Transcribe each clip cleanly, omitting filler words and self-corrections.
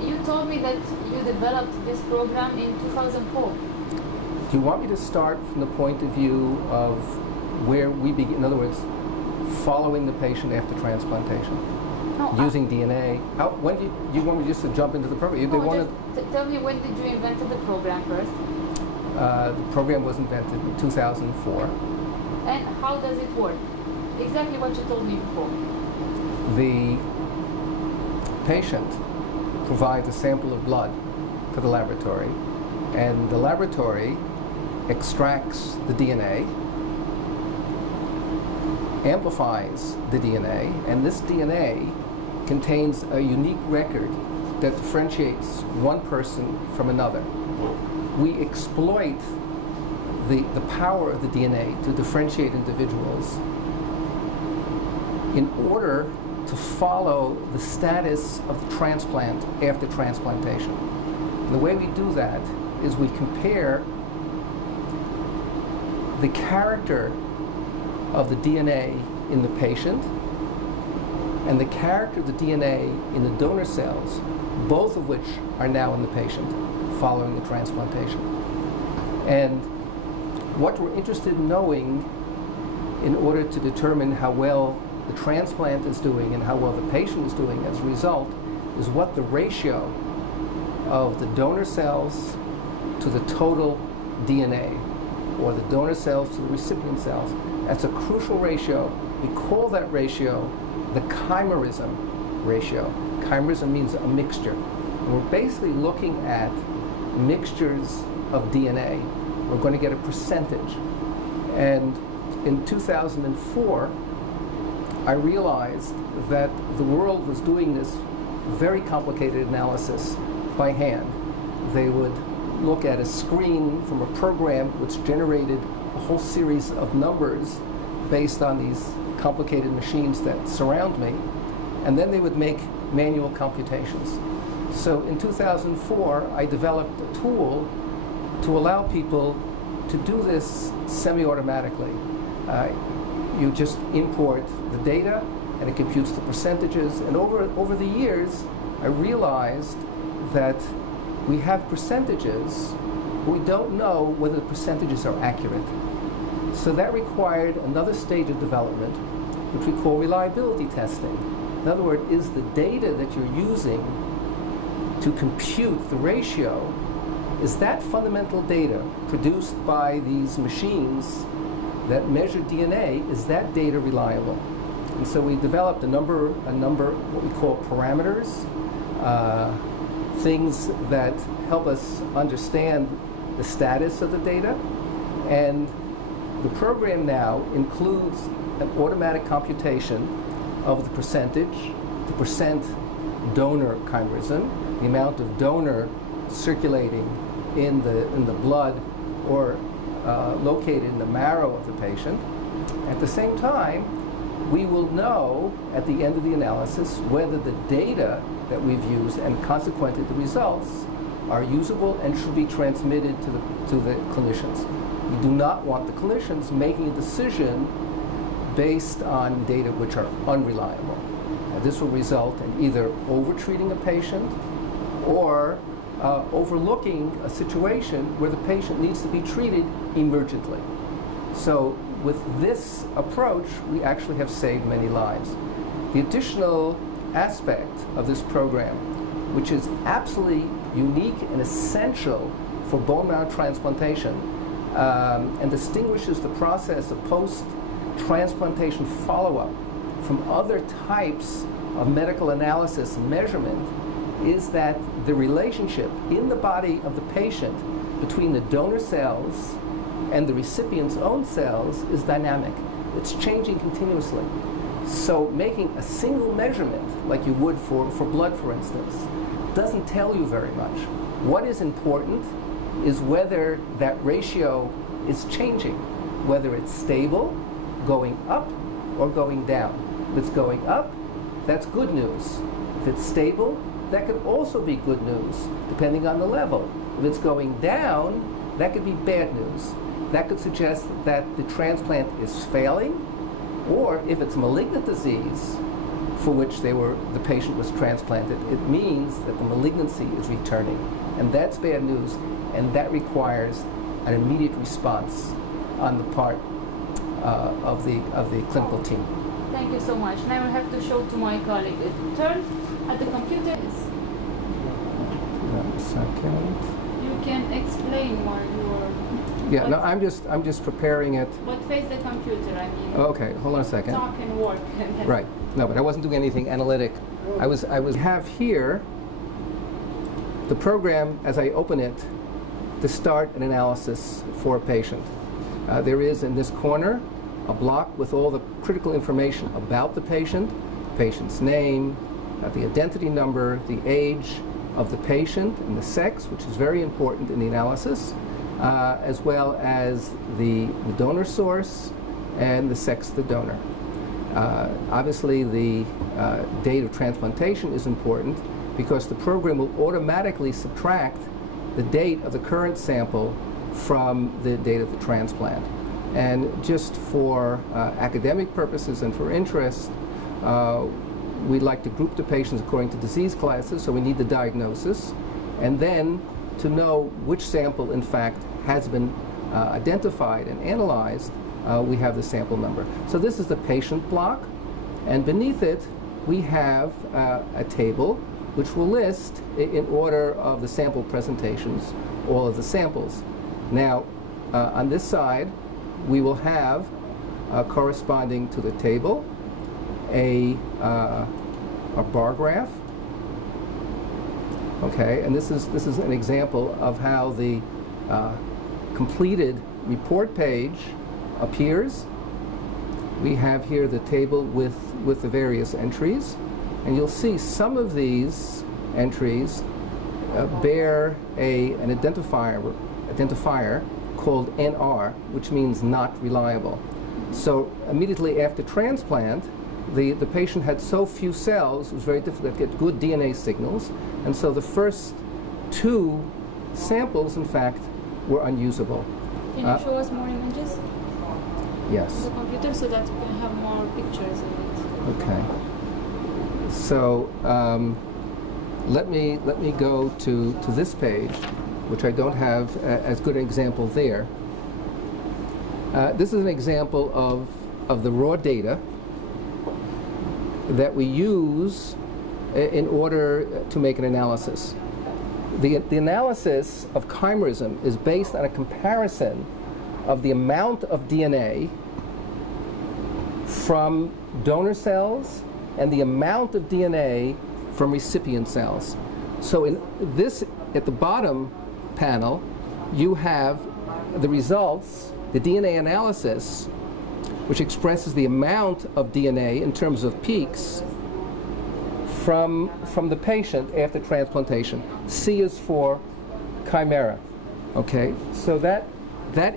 You told me that you developed this program in 2004. Do you want me to start from the point of view of where we begin? In other words, following the patient after transplantation, using DNA. When do you want me just to jump into the program? Tell me, when did you invent the program first? The program was invented in 2004. And how does it work? Exactly what you told me before. The patient provides a sample of blood to the laboratory, and the laboratory extracts the DNA, amplifies the DNA, and this DNA contains a unique record that differentiates one person from another. We exploit the power of the DNA to differentiate individuals in order to follow the status of the transplant after transplantation. And the way we do that is we compare the character of the DNA in the patient and the character of the DNA in the donor cells, both of which are now in the patient following the transplantation. And what we're interested in knowing in order to determine how well the transplant is doing and how well the patient is doing as a result is what the ratio of the donor cells to the total DNA, or the donor cells to the recipient cells. That's a crucial ratio. We call that ratio the chimerism ratio. Chimerism means a mixture. And we're basically looking at mixtures of DNA. We're going to get a percentage. And in 2004, I realized that the world was doing this very complicated analysis by hand. They would look at a screen from a program which generated a whole series of numbers based on these complicated machines that surround me, and then they would make manual computations. So in 2004, I developed a tool to allow people to do this semi-automatically. You just import the data, and it computes the percentages. And over the years, I realized that we have percentages, but we don't know whether the percentages are accurate. So that required another stage of development, which we call reliability testing. In other words, is the data that you're using to compute the ratio, is that fundamental data produced by these machines that measure DNA, is that data reliable? And so we developed a number what we call parameters, things that help us understand the status of the data. And the program now includes an automatic computation of the percentage, the percent donor chimerism, the amount of donor circulating in the blood or located in the marrow of the patient. At the same time, we will know at the end of the analysis whether the data that we've used and consequently the results are usable and should be transmitted to the clinicians. We do not want the clinicians making a decision based on data which are unreliable. Now, this will result in either over-treating a patient or overlooking a situation where the patient needs to be treated emergently. So with this approach, we actually have saved many lives. The additional aspect of this program, which is absolutely unique and essential for bone marrow transplantation, and distinguishes the process of post-transplantation follow-up from other types of medical analysis and measurement, is that the relationship in the body of the patient between the donor cells and the recipient's own cells is dynamic. It's changing continuously. So making a single measurement, like you would for blood, for instance, doesn't tell you very much. What is important is whether that ratio is changing, whether it's stable, going up, or going down. If it's going up, that's good news. If it's stable, that could also be good news, depending on the level. If it's going down, that could be bad news. That could suggest that the transplant is failing, or if it's malignant disease, for which the patient was transplanted. It means that the malignancy is returning, and that's bad news, and that requires an immediate response on the part of the clinical team. Thank you so much. Now I have to show to my colleague. Turn at the computer. One second. You can explain while you're. Yeah, no, I'm just preparing it. But face the computer, I mean. Okay, hold on a second. Talk and work. Right. No, but I wasn't doing anything analytic. I have here the program as I open it to start an analysis for a patient. There is in this corner a block with all the critical information about the patient, patient's name, the identity number, the age of the patient, and the sex, which is very important in the analysis, as well as the donor source and the sex of the donor. Obviously, the date of transplantation is important because the program will automatically subtract the date of the current sample from the date of the transplant. And just for academic purposes and for interest, we'd like to group the patients according to disease classes, so we need the diagnosis, and then to know which sample, in fact, has been identified and analyzed, we have the sample number. So this is the patient block, and beneath it, we have a table which will list, in order of the sample presentations, all of the samples. Now, on this side, we will have, corresponding to the table, a bar graph. Okay, and this is an example of how the completed report page appears. We have here the table with the various entries, and you'll see some of these entries bear an identifier called NR, which means not reliable. So immediately after transplant, the patient had so few cells, it was very difficult to get good DNA signals, and so the first two samples, in fact, were unusable. Can you show us more images? Yes. On the computer so that we can have more pictures of it. Okay. So let me go to this page, which I don't have as good an example there. This is an example of the raw data that we use in order to make an analysis. The analysis of chimerism is based on a comparison of the amount of DNA from donor cells and the amount of DNA from recipient cells. So in this, at the bottom panel, you have the results, the DNA analysis, which expresses the amount of DNA in terms of peaks from the patient after transplantation. C is for chimera. Okay, so that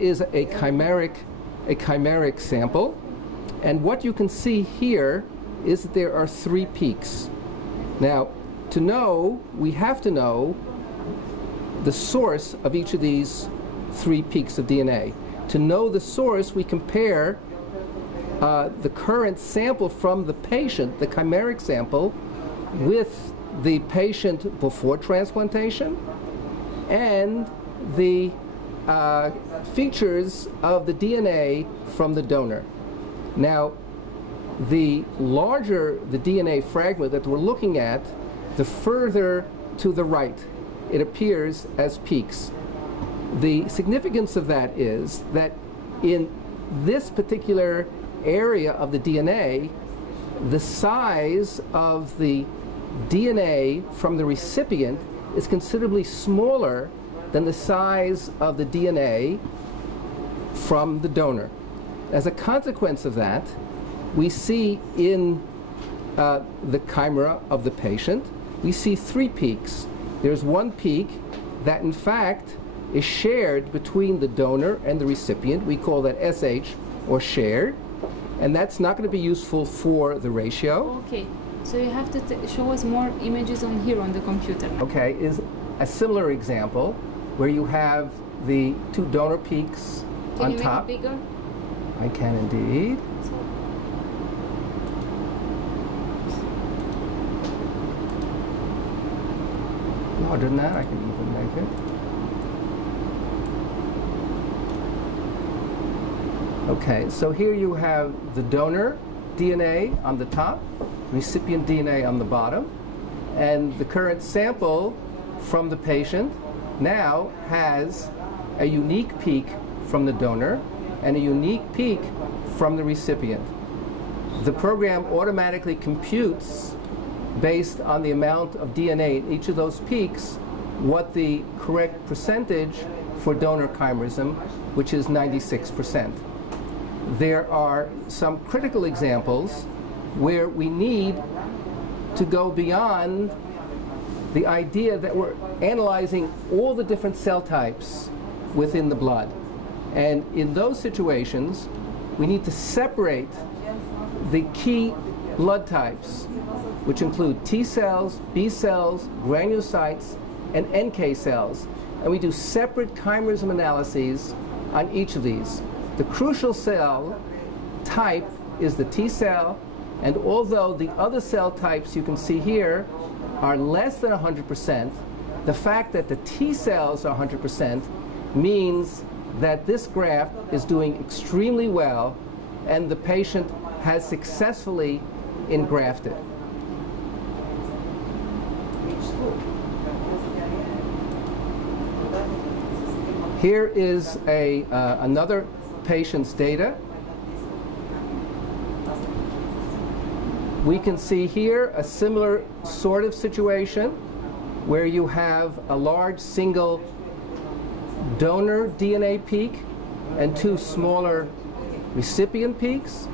is a chimeric sample, and what you can see here is that there are 3 peaks. Now, to know, we have to know the source of each of these 3 peaks of DNA. To know the source, we compare the current sample from the patient, the chimeric sample, with the patient before transplantation and the features of the DNA from the donor. Now, the larger the DNA fragment that we're looking at, the further to the right it appears as peaks. The significance of that is that in this particular area of the DNA, the size of the DNA from the recipient is considerably smaller than the size of the DNA from the donor. As a consequence of that, we see in the chimera of the patient, we see 3 peaks. There's one peak that in fact is shared between the donor and the recipient. We call that SH, or shared, and that's not going to be useful for the ratio. Okay, so you have to show us more images on here on the computer. Okay, is a similar example where you have the 2 donor peaks on top. Can you make it bigger? I can indeed. larger than that, I can even make it. Okay, so here you have the donor DNA on the top, recipient DNA on the bottom, and the current sample from the patient now has a unique peak from the donor and a unique peak from the recipient. The program automatically computes, based on the amount of DNA in each of those peaks, what the correct percentage for donor chimerism, which is 96%. There are some critical examples where we need to go beyond the idea that we're analyzing all the different cell types within the blood. And in those situations, we need to separate the key blood types, which include T cells, B cells, granulocytes, and NK cells. And we do separate chimerism analyses on each of these. The crucial cell type is the T cell, and although the other cell types you can see here are less than 100%, the fact that the T cells are 100% means that this graft is doing extremely well and the patient has successfully engrafted. Here is another patient's data. We can see here a similar sort of situation where you have a large single donor DNA peak and two smaller recipient peaks.